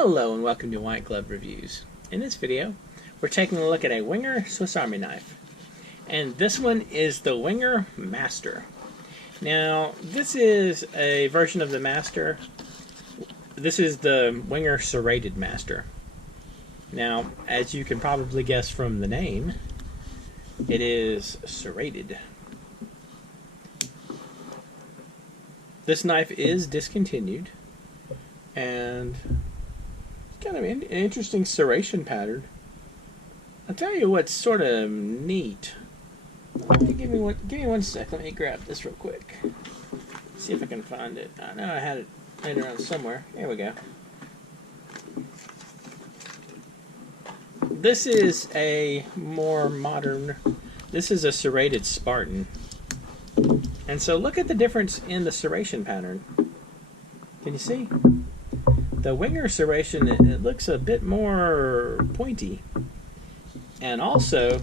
Hello and welcome to White Glove Reviews. In this video, we're taking a look at a Wenger Swiss Army knife. And this one is the Wenger Master. Now, this is a version of the Master. This is the Wenger Serrated Master. Now, as you can probably guess from the name, it is serrated. This knife is discontinued, and it's kind of an interesting serration pattern. I'll tell you what's sort of neat. Give me one sec. Let me grab this real quick. See if I can find it. I know I had it laying around somewhere. Here we go. This is a more modern. This is a serrated Spartan. And so look at the difference in the serration pattern. Can you see? The Wenger serration, it looks a bit more pointy. And also,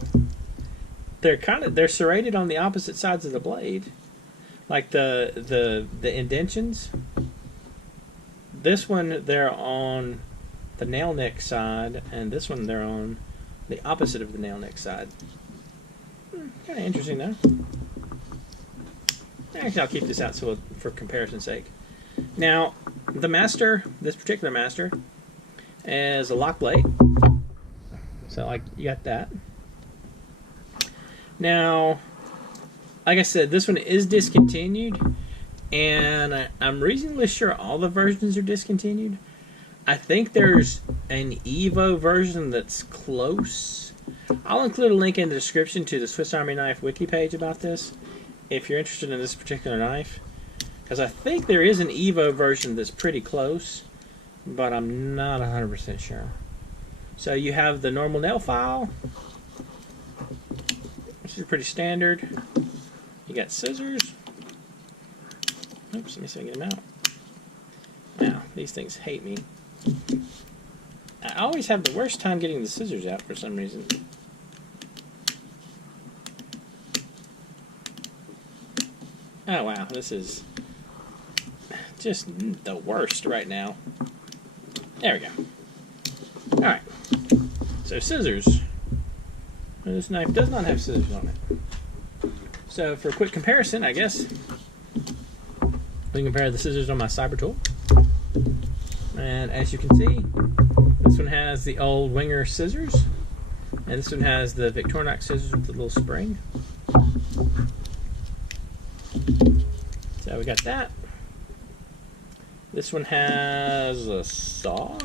they're serrated on the opposite sides of the blade. Like the indentions. This one, they're on the nail neck side, and this one, they're on the opposite of the nail neck side. Kind of interesting, though. Actually, I'll keep this out for comparison's sake. Now, the Master, this particular Master, is a lock blade. So, like, you got that. Now, like I said, this one is discontinued, and I'm reasonably sure all the versions are discontinued. I think there's an Evo version that's close. I'll include a link in the description to the Swiss Army Knife wiki page about this, if you're interested in this particular knife, because I think there is an Evo version that's pretty close, but I'm not 100% sure. So you have the normal nail file, which is pretty standard. You got scissors. Oops, let me see if I can get them out. Now, these things hate me. I always have the worst time getting the scissors out for some reason. Oh wow, this is just the worst right now. There we go. Alright, so scissors. This knife does not have scissors on it. So for a quick comparison, I guess, we can compare the scissors on my Cyber tool. And as you can see, this one has the old Wenger scissors, and this one has the Victorinox scissors with the little spring. So we got that. This one has a saw.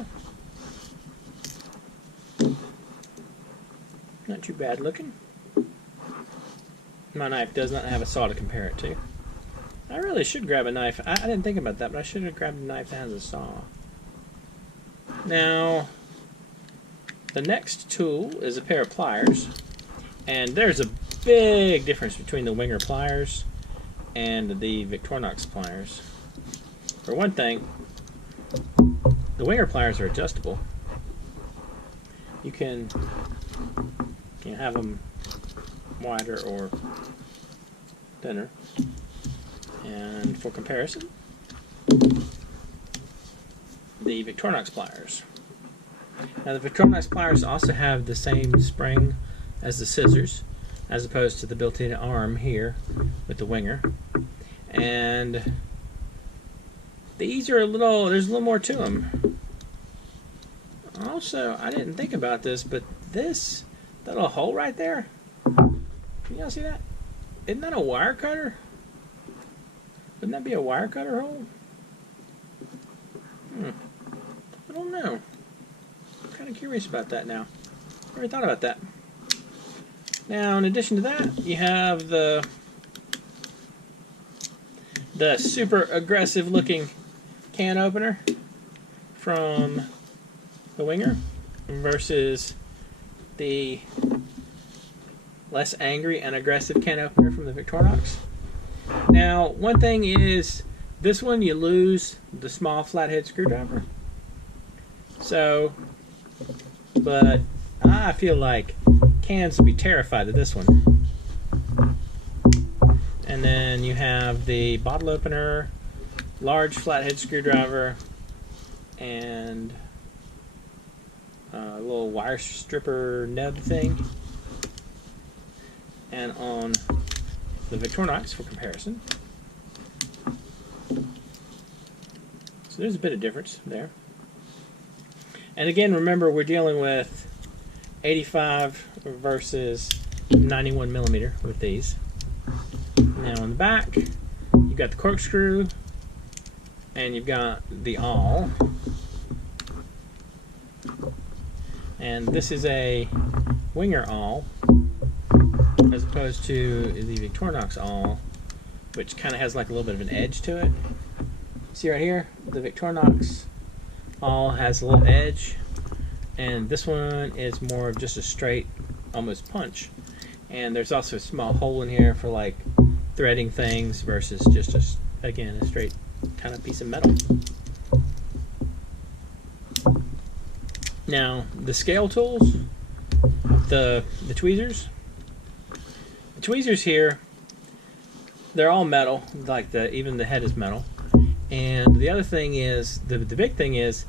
Not too bad looking. My knife does not have a saw to compare it to. I really should grab a knife. I didn't think about that, but I should have grabbed a knife that has a saw. Now, the next tool is a pair of pliers. And there's a big difference between the Wenger pliers and the Victorinox pliers. For one thing, the Wenger pliers are adjustable. You can have them wider or thinner. And for comparison, the Victorinox pliers. Now the Victorinox pliers also have the same spring as the scissors, as opposed to the built-in arm here with the Wenger. And these are there's a little more to them. Also, I didn't think about this, but that little hole right there, can y'all see that? Isn't that a wire cutter? Wouldn't that be a wire cutter hole? I don't know. I'm kind of curious about that now. Never thought about that. Now, in addition to that, you have the super aggressive looking can opener from the Wenger versus the less angry and aggressive can opener from the Victorinox. Now, one thing is, this one you lose the small flathead screwdriver. So, but I feel like cans would be terrified of this one. And then you have the bottle opener, large flathead screwdriver, and little wire stripper nub thing. And on the Victorinox for comparison. So there's a bit of difference there. And again, remember we're dealing with 85 versus 91 millimeter with these. Now on the back, you've got the corkscrew, and you've got the awl. And this is a Wenger awl, as opposed to the Victorinox awl, which kind of has like a little bit of an edge to it. See right here, the Victorinox awl has a little edge, and this one is more of just a straight, almost punch. And there's also a small hole in here for like threading things versus just again a straight kind of piece of metal. Now the scale tools, the tweezers. The tweezers here, they're all metal, like even the head is metal. And the other thing is, the big thing is,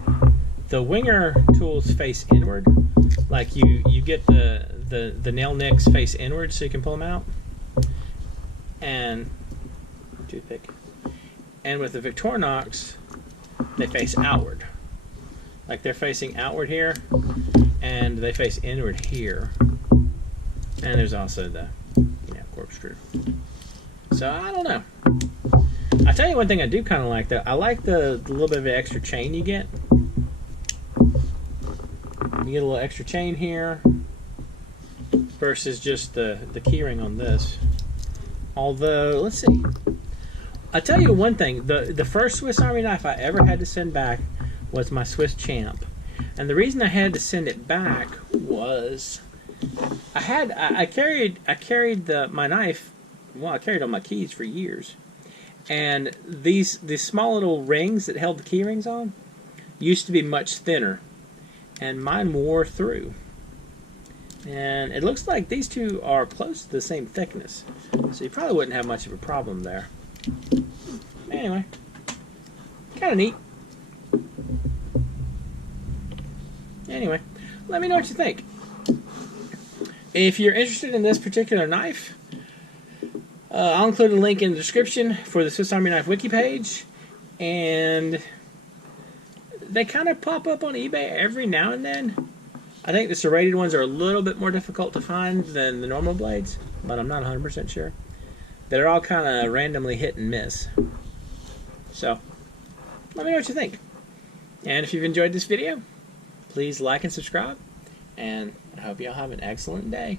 the Wenger tools face inward. Like you get the nail nicks face inward so you can pull them out. And toothpick. And with the Victorinox, they face outward. Like they're facing outward here, and they face inward here. And there's also the corkscrew. So I don't know. I tell you one thing I do kind of like though. I like the little bit of an extra chain you get. You get a little extra chain here versus just the keyring on this. Although, let's see. I tell you one thing. The first Swiss Army knife I ever had to send back was my Swiss Champ, and the reason I had to send it back was I carried my knife. Well, I carried on my keys for years. And these small little rings that held the key rings on used to be much thinner, and mine wore through. And it looks like these two are close to the same thickness, so you probably wouldn't have much of a problem there. Anyway, kind of neat. Anyway, let me know what you think. If you're interested in this particular knife, I'll include a link in the description for the Swiss Army Knife wiki page, and they kind of pop up on eBay every now and then. I think the serrated ones are a little bit more difficult to find than the normal blades, but I'm not 100% sure. They're all kind of randomly hit and miss. So, let me know what you think. And if you've enjoyed this video, please like and subscribe, and I hope you all have an excellent day.